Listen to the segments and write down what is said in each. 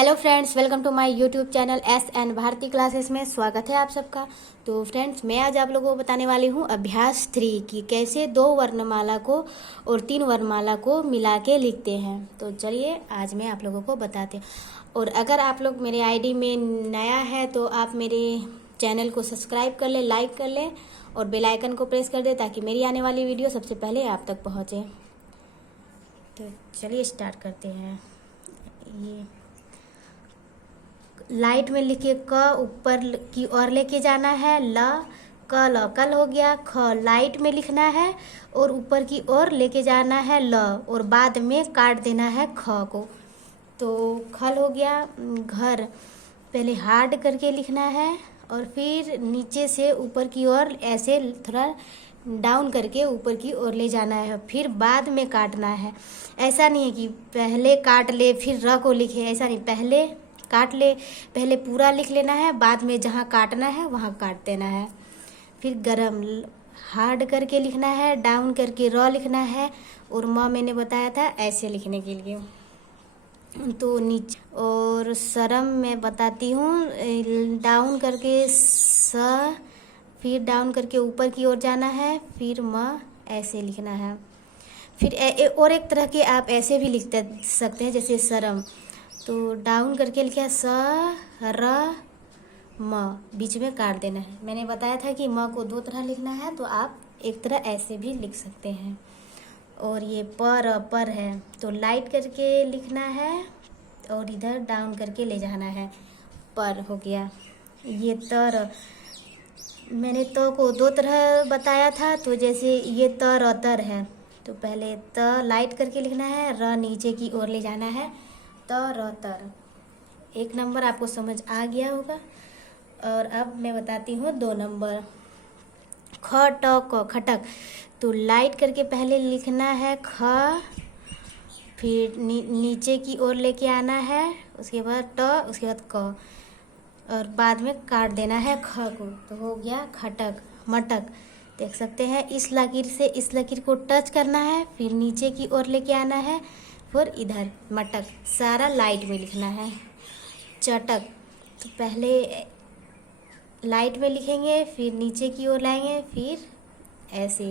Hello friends, welcome to my YouTube channel S Bharti classes में स्वागत है आप सबका। तो फ्रेंड्स, मैं आज आप लोगों को बताने वाली हूँ अभ्यास 3 की कैसे 2 वर्णमाला को और 3 वर्णमाला को मिला के लिखते हैं। तो चलिए आज मैं आप लोगों को बताती हूँ। और अगर आप लोग मेरे आईडी में नया है तो आप मेरे चैनल को सब्सक्राइब कर ले, लाइक कर ले और बेल आइकन को प्रेस कर दे ताकि मेरी आने वाली वीडियो सबसे पहले आप तक पहुँचे। तो चलिए स्टार्ट करते हैं। ये लाइट में लिखे क ऊपर की ओर लेके जाना है, कल हो गया। ख लाइट में लिखना है और ऊपर की ओर लेके जाना है ल, और बाद में काट देना है ख को। तो खल हो गया। घर पहले हार्ड करके लिखना है और फिर नीचे से ऊपर की ओर ऐसे थोड़ा डाउन करके ऊपर की ओर ले जाना है, फिर बाद में काटना है। ऐसा नहीं है कि पहले काट ले फिर र को लिखे, ऐसा नहीं। पहले काट ले, पहले पूरा लिख लेना है, बाद में जहाँ काटना है वहाँ काट देना है। फिर गरम हार्ड करके लिखना है, डाउन करके र लिखना है, और मैंने बताया था ऐसे लिखने के लिए। तो नीचे और शर्म मैं बताती हूँ, डाउन करके स, फिर डाउन करके ऊपर की ओर जाना है, फिर ऐसे लिखना है। फिर और एक तरह के आप ऐसे भी लिख सकते हैं, जैसे शर्म। तो डाउन करके लिखा स र म, बीच में काट देना है। मैंने बताया था कि म को 2 तरह लिखना है, तो आप एक तरह ऐसे भी लिख सकते हैं। और ये पर है तो लाइट करके लिखना है और इधर डाउन करके ले जाना है, पर हो गया। ये मैंने को 2 तरह बताया था, तो जैसे ये तर है तो पहले लाइट करके लिखना है, र नीचे की ओर ले जाना है, तर। 1 नंबर आपको समझ आ गया होगा। और अब मैं बताती हूँ 2 नंबर। ख ट क खटक। तो लाइट करके पहले लिखना है ख, फिर नीचे की ओर लेके आना है, उसके बाद ट, उसके बाद क, और बाद में काट देना है ख को। तो हो गया खटक। मटक देख सकते हैं, इस लकीर से इस लकीर को टच करना है, फिर नीचे की ओर लेके आना है, फिर इधर मटक। सारा लाइट में लिखना है। चटक तो पहले लाइट में लिखेंगे, फिर नीचे की ओर लाएंगे, फिर ऐसे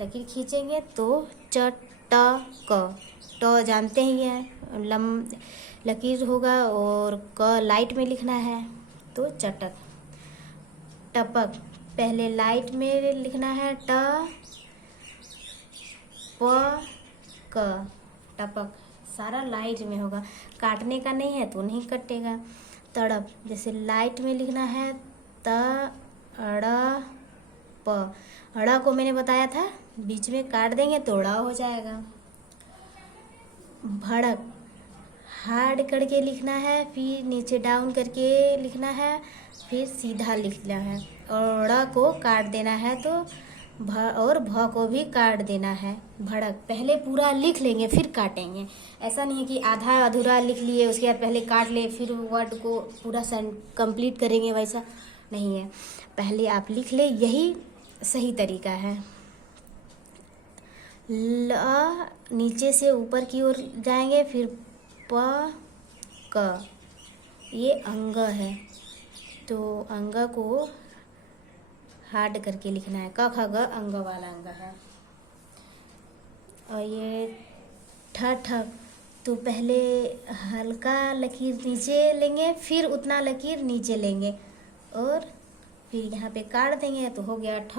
लकीर खींचेंगे तो चटक। ट जानते ही हैं, लकीर होगा, और क लाइट में लिखना है तो चटक। टपक पहले लाइट में लिखना है, ट प क, टपक। सारा लाइट में होगा, काटने का नहीं है तो नहीं कटेगा। तड़प जैसे लाइट में लिखना है, त अड़ प, अड़ा को मैंने बताया था बीच में काट देंगे तो अड़ा हो जाएगा। भड़क हार्ड करके लिखना है, फिर नीचे डाउन करके लिखना है, फिर सीधा लिखना है, और ड़ को काट देना है तो और भ को भी काट देना है। भड़क पहले पूरा लिख लेंगे फिर काटेंगे। ऐसा नहीं है कि आधा अधूरा लिख लिए उसके बाद पहले काट ले फिर वर्ड को पूरा कंप्लीट करेंगे, वैसा नहीं है। पहले आप लिख ले, यही सही तरीका है। ल नीचे से ऊपर की ओर जाएंगे, फिर प क, ये अंग है तो अंग को हार्ड करके लिखना है। क ख ग अंग वाला अंग है। और ये ठक तो पहले हल्का लकीर नीचे लेंगे, फिर उतना लकीर नीचे लेंगे, और फिर यहाँ पे काट देंगे तो हो गया ठ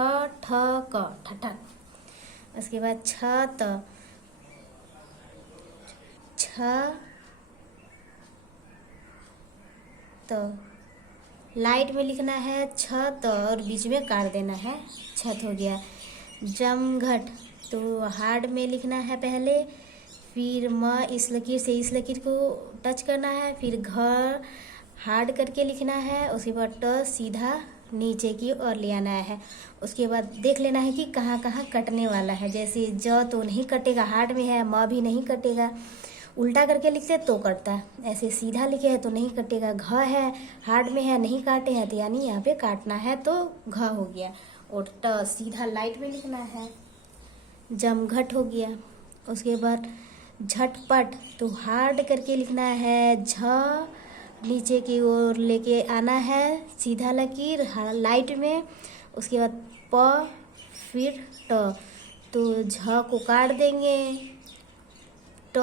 क, ठठक। उसके बाद छ त लाइट में लिखना है छत, और बीच में काट देना है, छत हो गया। जमघट तो हार्ड में लिखना है पहले, फिर म इस लकीर से इस लकीर को टच करना है, फिर घ हार्ड करके लिखना है, उसके बाद ट सीधा नीचे की ओर ले आना है। उसके बाद देख लेना है कि कहाँ कहाँ कटने वाला है। जैसे ज तो नहीं कटेगा, हार्ड में है, म भी नहीं कटेगा। उल्टा करके लिखते तो कटता है, ऐसे सीधा लिखे हैं तो नहीं कटेगा। घ है, हार्ड में है, नहीं काटे हैं तो यानी यहाँ पे काटना है तो घ हो गया। और ट सीधा लाइट में लिखना है, जमघट हो गया। उसके बाद झटपट, तो हार्ड करके लिखना है। झ नीचे की ओर लेके आना है सीधा लकीर लाइट में, उसके बाद प फिर ट, तो झ को काट देंगे, ट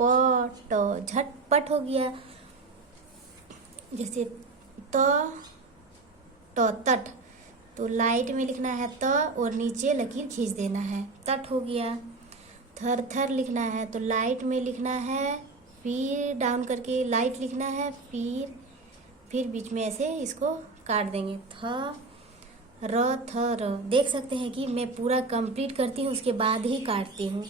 प ट, झटपट हो गया। जैसे त ट तट, तो लाइट में लिखना है त और नीचे लकीर खींच देना है, तट हो गया। थर थर लिखना है तो लाइट में लिखना है, फिर डाउन करके लाइट लिखना है, फिर बीच में ऐसे इसको काट देंगे। थ र, देख सकते हैं कि मैं पूरा कंप्लीट करती हूँ उसके बाद ही काटती हूँ।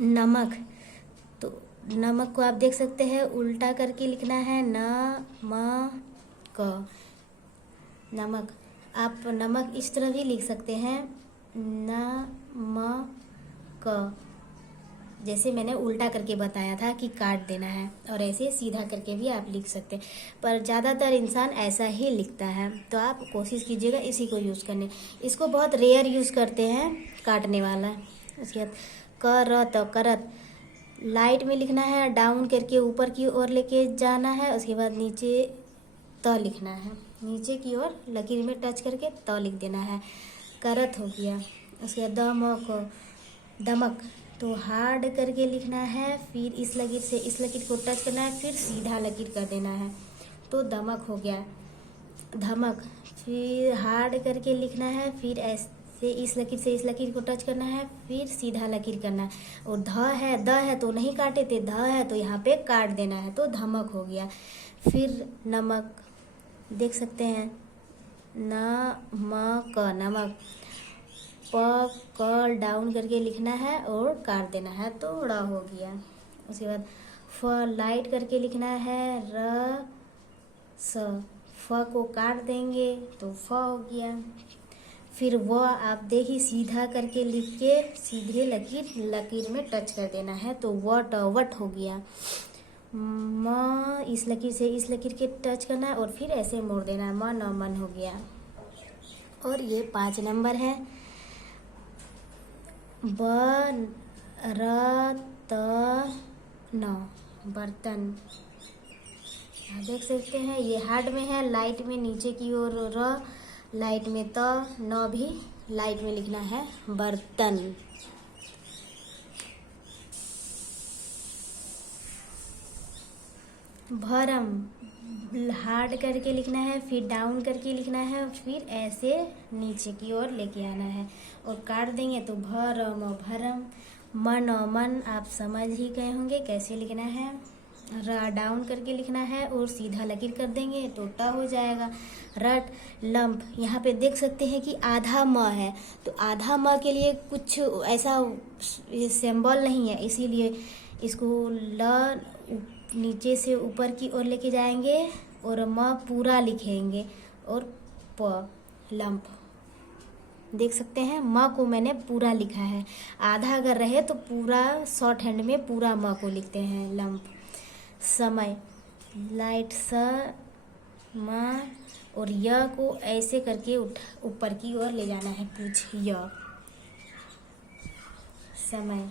नमक, तो नमक को आप देख सकते हैं उल्टा करके लिखना है, न म क, नमक। आप नमक इस तरह भी लिख सकते हैं, न म क, जैसे मैंने उल्टा करके बताया था कि काट देना है, और ऐसे सीधा करके भी आप लिख सकते हैं, पर ज़्यादातर इंसान ऐसा ही लिखता है, तो आप कोशिश कीजिएगा इसी को यूज़ करने। इसको बहुत रेयर यूज़ करते हैं काटने वाला। उसके बाद करत, करत लाइट में लिखना है, डाउन करके ऊपर की ओर लेके जाना है, उसके बाद नीचे त लिखना है, नीचे की ओर लकीर में टच करके त लिख देना है, करत हो गया। उसके बाद दमक, दमक, तो हार्ड करके लिखना है, फिर इस लकीर से इस लकीर को टच करना है, फिर सीधा लकीर कर देना है, तो दमक हो गया। धमक, फिर हार्ड करके लिखना है, फिर ऐसे इस लकीर से इस लकीर को टच करना है, फिर सीधा लकीर करना है। और द है तो नहीं काटे थे, ध है तो यहाँ पे काट देना है, तो धमक हो गया। फिर नमक, देख सकते हैं, न म क, नमक। प क डाउन करके लिखना है और काट देना है, तो ड़ हो गया। उसके बाद फ लाइट करके लिखना है, र स, फ को काट देंगे तो फ हो गया। फिर व आप देखिए सीधा करके लिख के सीधे लकीर में टच कर देना है, तो वट, वट हो गया। म इस लकीर से इस लकीर के टच करना है और फिर ऐसे मोड़ देना है, मन, मन हो गया। और ये 5 नंबर है, ब र त न, बर्तन। देख सकते हैं ये हार्ड में है, लाइट में नीचे की ओर र, लाइट में त, न भी लाइट में लिखना है, बर्तन। भरम, हार्ड करके लिखना है, फिर डाउन करके लिखना है, फिर ऐसे नीचे की ओर लेके आना है और काट देंगे, तो भरम, भरम। मन, मन आप समझ ही गए होंगे कैसे लिखना है, डाउन करके लिखना है और सीधा लकीर कर देंगे तो ट हो जाएगा। रट, लंप, यहाँ पे देख सकते हैं कि आधा म है, तो आधा म के लिए कुछ ऐसा सिंबल नहीं है, इसीलिए इसको ल नीचे से ऊपर की ओर लेके जाएंगे और म पूरा लिखेंगे और प, लंप। देख सकते हैं म को मैंने पूरा लिखा है, आधा अगर रहे तो पूरा शॉर्ट हैंड में पूरा म को लिखते हैं, लंप। समय, लाइट स म और य को ऐसे करके ऊपर की ओर ले जाना है, पूछ य, समय।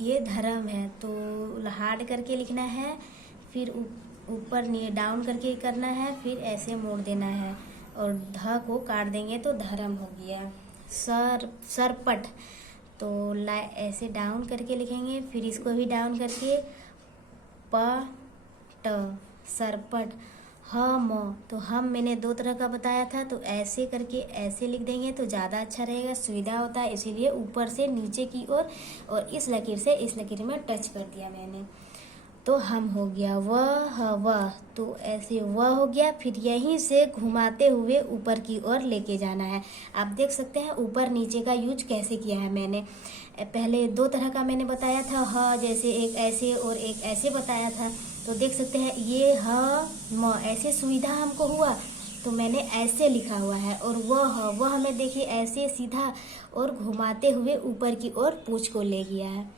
ये धर्म है, तो हार्ड करके लिखना है, फिर ऊपर डाउन करके करना है, फिर ऐसे मोड़ देना है और ध को काट देंगे तो धर्म हो गया। सरपट, तो ऐसे डाउन करके लिखेंगे, फिर इसको भी डाउन करके प ट, सरपट। हम, तो हम मैंने 2 तरह का बताया था, तो ऐसे करके ऐसे लिख देंगे तो ज़्यादा अच्छा रहेगा, सुविधा होता है, इसीलिए ऊपर से नीचे की ओर और इस लकीर से इस लकीर में टच कर दिया मैंने, तो हम हो गया। वह, तो ऐसे वह हो गया, फिर यहीं से घुमाते हुए ऊपर की ओर लेके जाना है। आप देख सकते हैं ऊपर नीचे का यूज कैसे किया है मैंने, पहले 2 तरह का मैंने बताया था, ह जैसे एक ऐसे और एक ऐसे बताया था, तो देख सकते हैं ये ह म ऐसे सुविधा हमको हुआ तो मैंने ऐसे लिखा हुआ है, और वह में देखिए ऐसे सीधा और घुमाते हुए ऊपर की ओर पूंछ को ले गया है।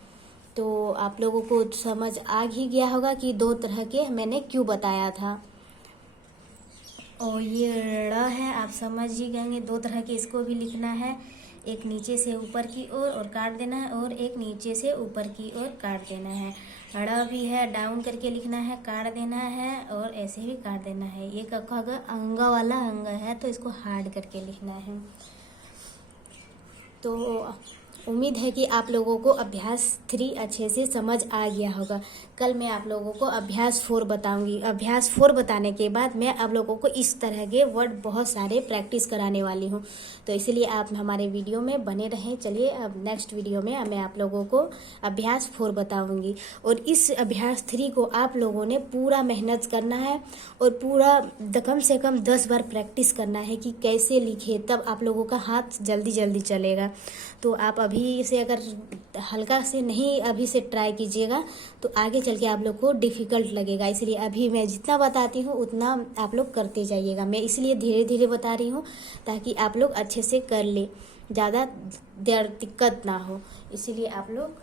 तो आप लोगों को समझ आ ही गया होगा कि 2 तरह के मैंने क्यों बताया था। और ये ड़ है, आप समझ ही गएंगे। दो तरह के इसको भी लिखना है, एक नीचे से ऊपर की ओर और काट देना है, और एक नीचे से ऊपर की ओर काट देना है। ड़ भी है, डाउन करके लिखना है, काट देना है, और ऐसे भी काट देना है। ये अगर अंग वाला अंग है तो इसको हार्ड करके लिखना है। तो उम्मीद है कि आप लोगों को अभ्यास 3 अच्छे से समझ आ गया होगा। कल मैं आप लोगों को अभ्यास 4 बताऊंगी। अभ्यास 4 बताने के बाद मैं आप लोगों को इस तरह के वर्ड बहुत सारे प्रैक्टिस कराने वाली हूँ, तो इसलिए आप हमारे वीडियो में बने रहें। चलिए अब नेक्स्ट वीडियो में मैं आप लोगों को अभ्यास 4 बताऊंगी, और इस अभ्यास 3 को आप लोगों ने पूरा मेहनत करना है और पूरा कम से कम 10 बार प्रैक्टिस करना है कि कैसे लिखे, तब आप लोगों का हाथ जल्दी जल्दी चलेगा। तो आप अभी से अगर हल्का से नहीं अभी से ट्राई कीजिएगा तो आगे चल के आप लोग को डिफ़िकल्ट लगेगा। इसलिए अभी मैं जितना बताती हूँ उतना आप लोग करते जाइएगा। मैं इसलिए धीरे धीरे बता रही हूँ ताकि आप लोग अच्छे से कर ले, ज़्यादा देर दिक्कत ना हो। इसीलिए आप लोग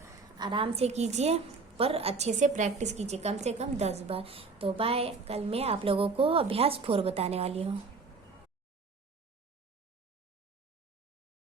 आराम से कीजिए पर अच्छे से प्रैक्टिस कीजिए, कम से कम 10 बार। तो बाय, कल मैं आप लोगों को अभ्यास 4 बताने वाली हूँ।